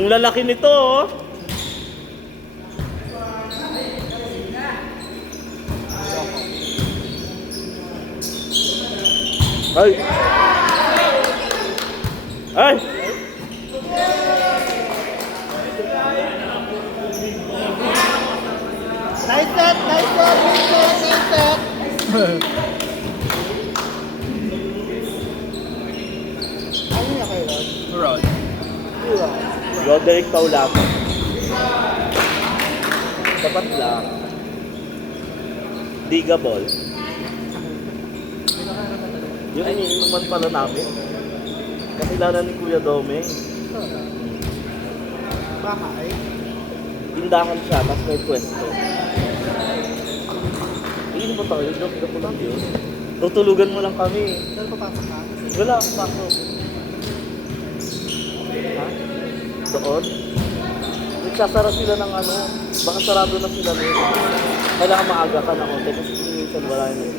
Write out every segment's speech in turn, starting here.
Ang lalaki nito, oh. Ay! Ay! Nice set, nice set, nice set, nice set. Ano niya kayo, Rod? Rod. Roderick Paulaco. Sapat lang. Digable. Yun ang iniinuman pala namin. Kakilala ni Kuya Dome. Bahay. Tindahan siya, tapos may pwesto. Iinom ba tayo? Joke ko lang yun. Tutulugan mo lang kami. Saan papasok ka? Wala, pasok. Ha? Doon? Nagsasara sila ng ano, baka sarado na sila nito. Kailangan maaga ka na konti kasi minsan wala yun.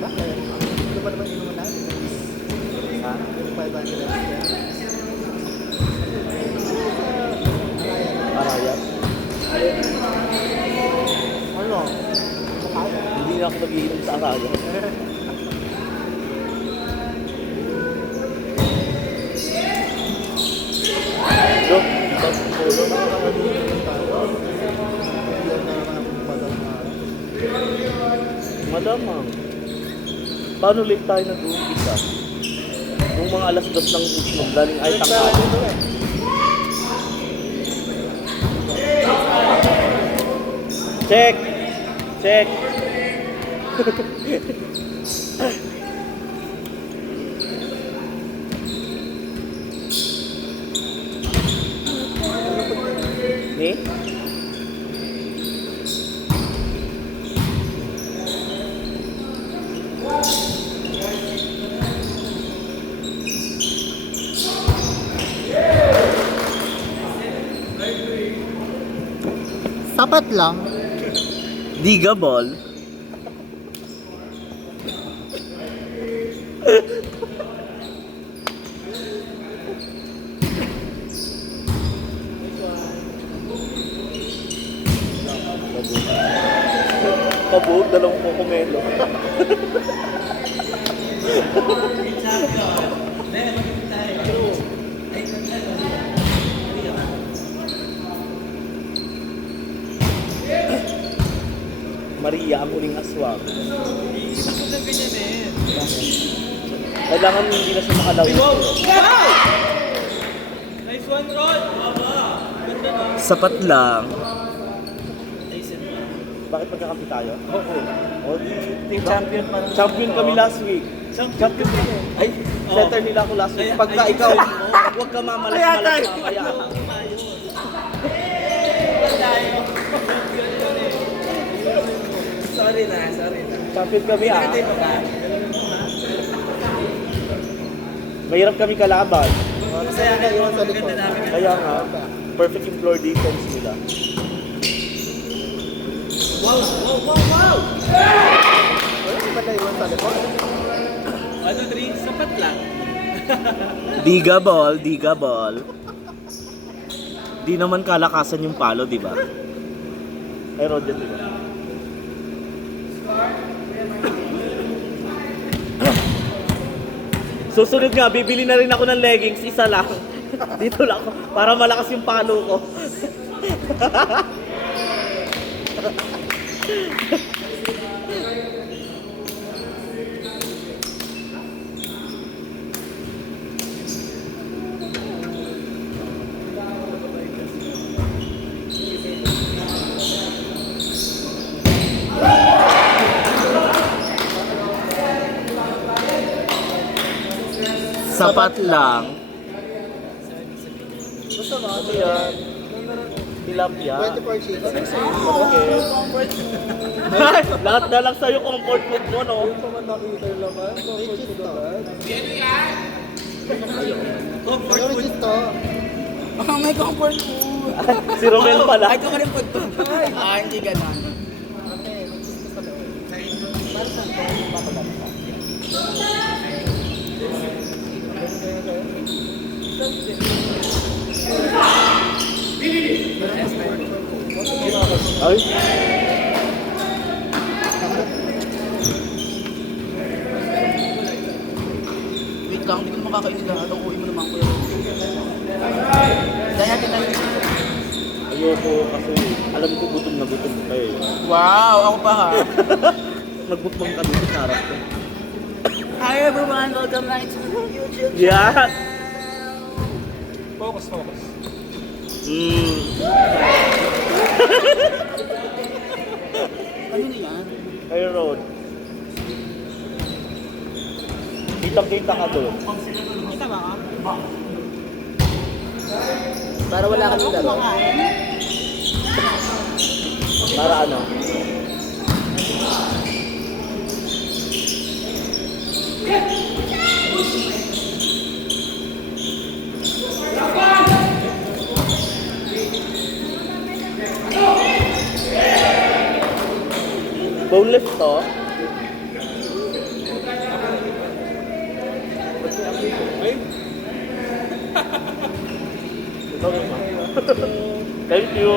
Bakit? Ano ba naman inuman natin? Ha? Yung 500 Arayat? Ano? Hindi na ako nag-iinom sa Arayat. Do, Polo na nakakalimutan tayo. Yan na naman ang padang na. malamang. Paano late tayo nag-uumpisa? Nung mga alas 2 ng itlog, daling ay tanghali. Check! Check! Ni? Sapat lang. Digable. Pabuhog, dalawang kukumelo. Maria, ang uling aswang. Kailangan hindi na siya makalawin. Nice one, Rod! Sapat lang. Bakit magkakampi tayo? Oo. O di, Team champion pa lang. champion kami last week. Champion kami. Ay, center nila ako last week. Pagka ikaw, huwag ka mamalas-malas mamaya. Sorry na. Champion kami ah. Hindi mo ka. Mahirap kami kalaban. Masaya ka yun sa likod. Kaya nga, perfect yung floor defense nila. Wow! Wala si ba iwan sa likod? Ano, Dre? Sapat lang. Digable. Di naman kalakasan yung palo, di ba? Ay, Roger, di ba? Susunod nga, bibili na rin ako ng leggings, isa lang. Dito lang ako, para malakas yung palo ko. Sapat lang. Gusto mo? Ano yan? Tilapia. 24 chicken. Okay. Lahat na lang sa'yo comfort food mo, no? Which is to? Which is to? Oh, may comfort food. Si Romel pala. Ay, kamarin po ito. Hindi ganon. Okay, which is to sa loob. Para saan to? Papalansa. kakainin lahat. Ang uwi mo naman ko yun. Dahil natin tayo. Ayoko kasi alam ko gutom na gutom ka eh. Wow, ako pa ha. Nagbukbang ka dito sa harap ko. Hi everyone, welcome back to YouTube. Yeah! Focus. Ano na yan? Hey Road. Kita-kita ka doon. Kita ba ka? Para wala ka ng laro. Para ano? Boneless to. Ay, Thank you.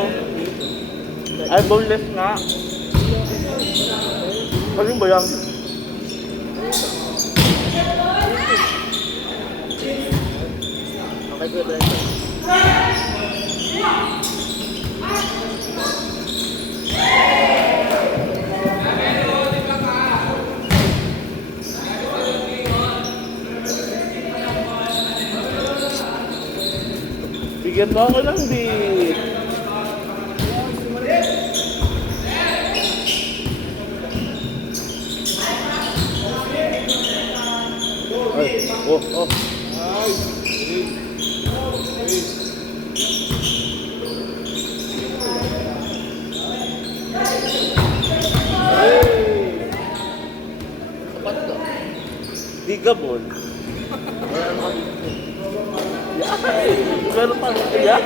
Ay, boneless nga. Ano ba yan? Okay, good. Bigyan mo ako ng beef. Ay, oh. Kapat ka. Digabol. Meron pa kaya?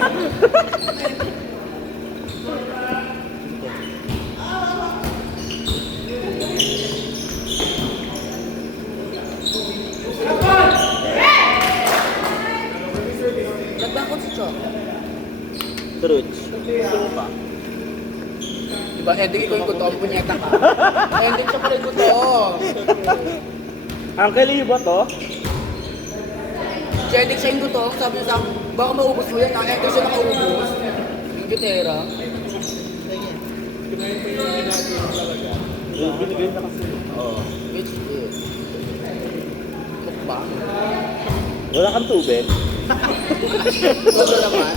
Nagbangkot si Chok. Truth. Gusto mo ba? Diba, ending ikaw yung gusto, ang punyeta ka. Ending siya pala yung gusto. Uncle, iyo ba to? Si ending siya yung gusto, sabi niya sa akin, baka maubos mo yan, ang ending siya nakaubos. Yung gitera. kinain mo yung ginagawa talaga. Binigay na kasi. Oo. Which is, mukbang. Wala kang tubig? Gusto naman.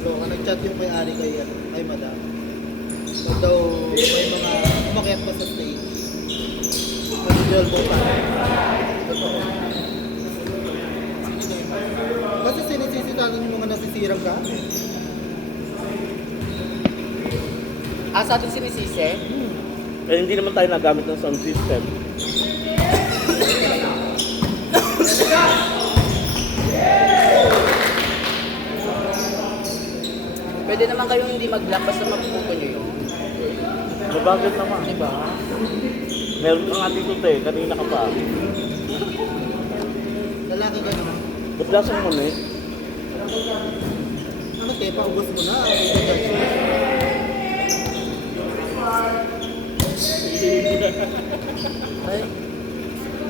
So, nag-chat yung may-ari kay madam. So, daw may mga umakyat pa sa stage. Mag-dual mo pa. Totoo. Kasi sinisisitalan yung mga nasisirang gamit. Sa ating sinisisi, Eh, hindi naman tayo nagamit ng sound system. pwede naman kayong hindi mag-lock basta mapupunto nyo yun. Mabagal naman. Diba? Meron ka nga dito, te. Kanina ka pa. Lalaki ka naman. Ba't lasang mo na eh? Ano kaya, paubos mo na. Ay,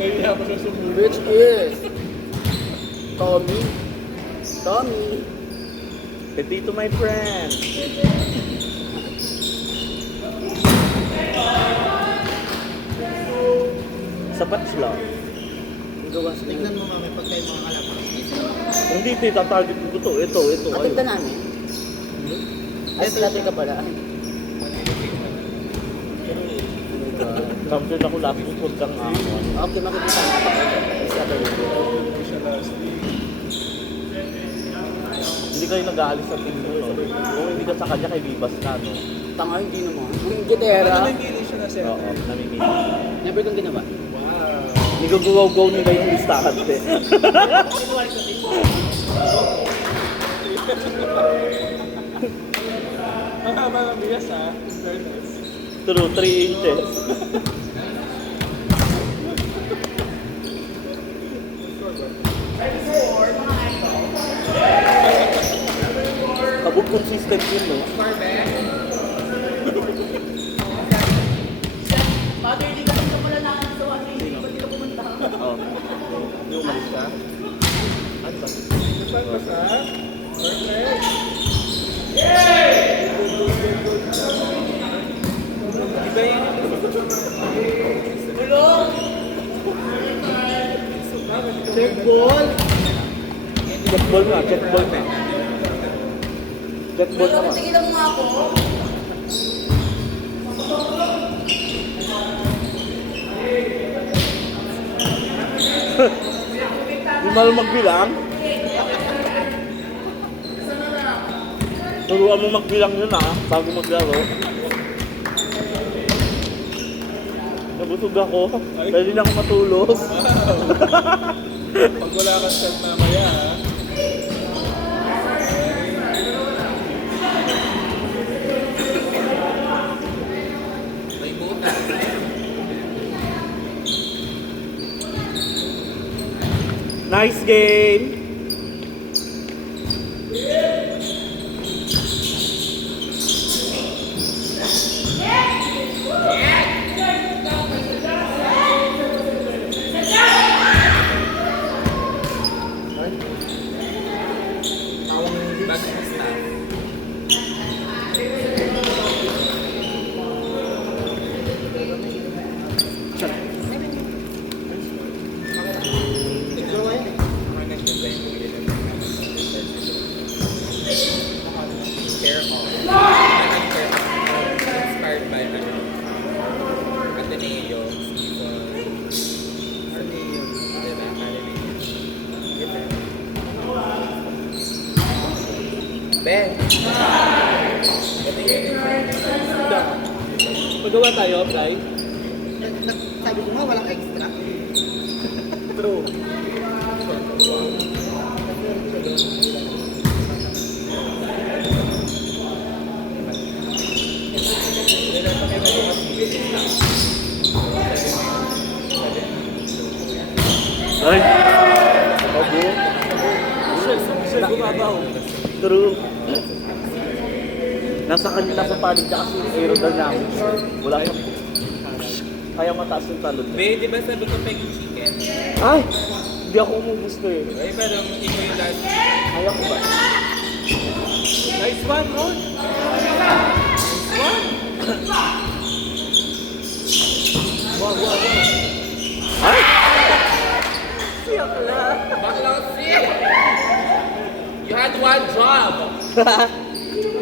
Ay, kaya mo na sumunod. which is, Tommy. Tommy. Petito, my friend. Sapat sila. Gawa sa Tignan mo mami pagka yung mga kalapas. Hindi, te. Tatarget ko to. Ito. Katid ka namin. Ay, natin ka pala. Champion ako last week. Huwag kang ako. Okay, makikita natin. Hindi kayo nag-aalis sa team mo, no? Kung hindi ka sa kanya, kay Vivas ka, no? Tanga, hindi naman. Yung gitera. Namimili siya na sir. Oo, namimili. Never kong ginawa. Wow. Nigugugaw-gaw nila yung listahan, te. Ang haba ng bigas ha. Fairness. True, 3 inches. consistent yun, no? Mother, hindi ka naman pala nakakit sa water. Hindi ba dito pumunta? Oo. Yung umalis ka? Ano ba? Iba yun. Tulong! Check ball. Check ball na, check ball na. Check ball na. Tulong, tigilan mo nga ako. Di malo magbilang? Turuan mo magbilang yun bago maglaro. Nabusog ako. Pwede na ako matulog. Pag wala kang shot mamaya, ha? May butas. Nice game! Inspired by Ateneo, Stephen, diba? Ben! Ito yun. Pagawa tayo, Bray. Sabi ko nga, walang extra. True. Ay! Obo. Siya bumabaw. True. Nasa kanila sa panig na kasi yung aerodynamics. Wala pa. Kaya mataas yung talon. Be, di ba sabi ko peggy chicken? Ay! Hindi ako umugusto eh. Ay, pero ikaw yung last. Kaya ko ba? Nice one, Ron! Ay! Bakla sick! You had one job!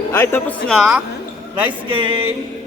Ay, tapos na. Nice game.